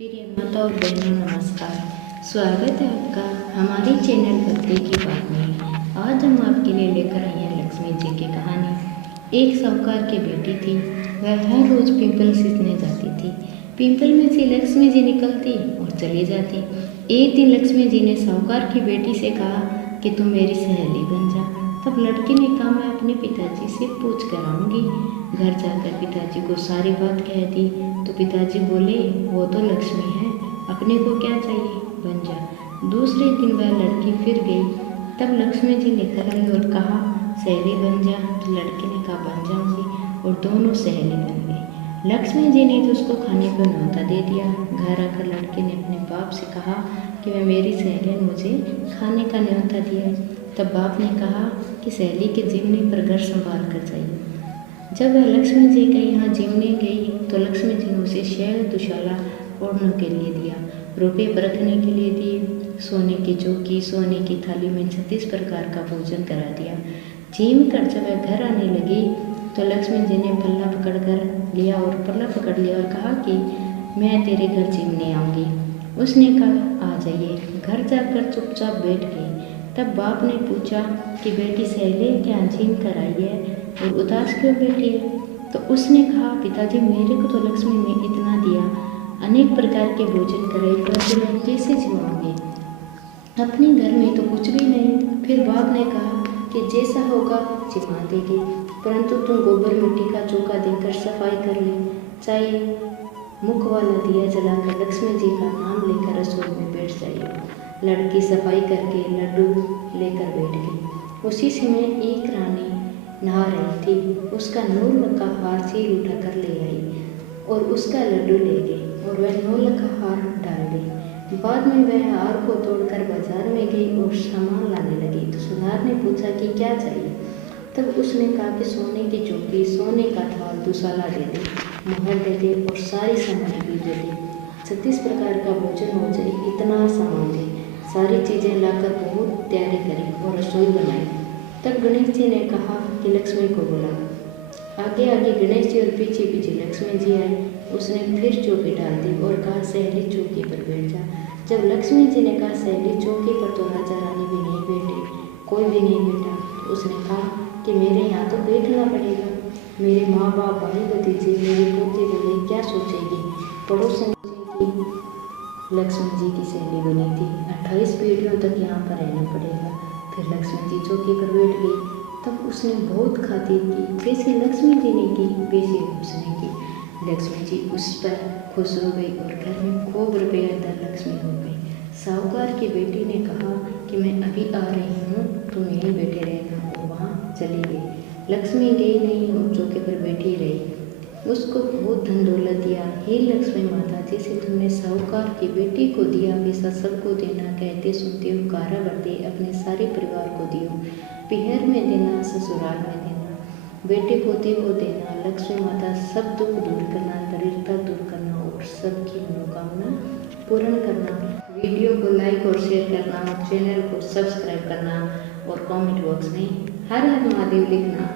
प्रिय माता और बहनों नमस्कार। स्वागत है आपका हमारे चैनल पत्ते की बात में। आज हम आपके लिए लेकर आए हैं लक्ष्मी जी की कहानी। एक साहूकार की बेटी थी। वह हर रोज पिंपल सींचने जाती थी। पिंपल में से लक्ष्मी जी निकलती और चली जाती। एक दिन लक्ष्मी जी ने साहूकार की बेटी से कहा कि तुम मेरी सहेली बन जा। तब लड़की ने कहा मैं अपने पिताजी से पूछ कर आऊँगी। घर जाकर पिताजी को सारी बात कह दी तो पिताजी बोले वो तो लक्ष्मी है, अपने को क्या चाहिए, बन जा। दूसरे दिन वह लड़की फिर गई। तब लक्ष्मी जी निकल आई और कहा सहेली बन जा। तो लड़की ने कहा बन जाऊंगी और दोनों सहेली बन गई। लक्ष्मी जी ने तो उसको खाने पर न्योता दे दिया। घर आकर लड़के ने अपने बाप से कहा कि मैं मेरी सहेली ने मुझे खाने का न्योता दिया। तब बाप ने कहा कि सहेली के जीवने पर घर संभाल कर जाइए। जब वह लक्ष्मी जी के यहाँ जीवने गई तो लक्ष्मी जी ने उसे शैल दुशाला ओढ़ने के लिए दिया, रुपये पर रखने के लिए दिए, सोने की चौकी, सोने की थाली में 36 प्रकार का भोजन करा दिया। जीम कर जब वह घर आने लगी तो लक्ष्मी जी ने पल्ला पकड़ कर लिया और पल्ला पकड़ लिया और कहा कि मैं तेरे घर जीवने आऊँगी। उसने कहा आ जाइए। घर जाकर चुपचाप बैठ गई। तब बाप ने पूछा कि बेटी सहेली क्या जीम कर आई है और उदास क्यों बैठी है? तो उसने कहा पिताजी मेरे को तो लक्ष्मी ने इतना दिया, अनेक प्रकार के भोजन कराए, परंतु मैं कैसे जिवाऊंगी? अपने घर में तो कुछ भी नहीं। फिर बाप ने कहा कि जैसा होगा जिमा देगी, परंतु तुम गोबर मिट्टी का चौका देकर सफाई कर ले। चाहे मुख वाला दिया जलाकर लक्ष्मी जी का नाम लेकर रसोई में बैठ जाइए। लड़की सफाई करके लड्डू लेकर बैठ गई। उसी समय एक रानी नहा रही थी। उसका 9 लाख का हार सिर उठाकर ले आई और उसका लड्डू ले गई और वह 9 लाख का हार डाल दी। बाद में वह हार को तोड़कर बाजार में गई और सामान लाने लगी तो सुनार ने पूछा कि क्या चाहिए? तब उसने कहा कि सोने की चौकी, सोने का थाल, दुशाला दे दे, मोहर दे दे और सारी सामग्री भी दे दे। 36 प्रकार का भोजन हो जाए इतना सामान दे। सारी चीज़ें लाकर बहुत तैयारी करी और रसोई बनाई। तब गणेश जी ने कहा कि लक्ष्मी को बुला। आगे आगे गणेश जी और पीछे पीछे लक्ष्मी जी आए। उसने फिर चौकी डाल दी और कहा सहेली चौकी पर बैठ जा। जब लक्ष्मी जी ने कहा सहेली चौकी पर तो राजा रानी भी नहीं बैठे, कोई भी नहीं बैठा, तो उसने कहा कि मेरे यहाँ तो बैठना पड़ेगा। मेरे माँ बाप, भाई भतीजे, मेरे पोते बोले क्या सोचेगी? पड़ोसन की लक्ष्मी जी की सहेली बनी थी। 28 पीढ़ियों तक यहाँ पर रहना पड़ेगा। फिर लक्ष्मी जी चौकी पर बैठ गई। तब उसने बहुत खातिर की, जैसे लक्ष्मी जी ने की वैसे उसने की। लक्ष्मी जी उस पर खुश हो गई और घर में खूब रुपयादार लक्ष्मी हो गई। साहूकार की बेटी ने कहा कि मैं अभी आ रही हूँ, तुम यहीं बैठे रहना, और वहाँ चली गई। लक्ष्मी गई नहीं और चौके पर बैठी रही। उसको बहुत धन दौलत दिया। हे लक्ष्मी माता, जैसे तुमने साहूकार की बेटी को दिया वैसा सबको देना। कहते सुनते हो कारा बरते अपने सारे परिवार को दियो। पिहर में देना, ससुराल में देना, बेटे पोते को देना। लक्ष्मी माता सब दुख दूर करना, दरिद्रता दूर करना और सबकी मनोकामना पूर्ण करना। वीडियो को लाइक और शेयर करना और चैनल को सब्सक्राइब करना और कमेंट बॉक्स में हर हर महादेव लिखना।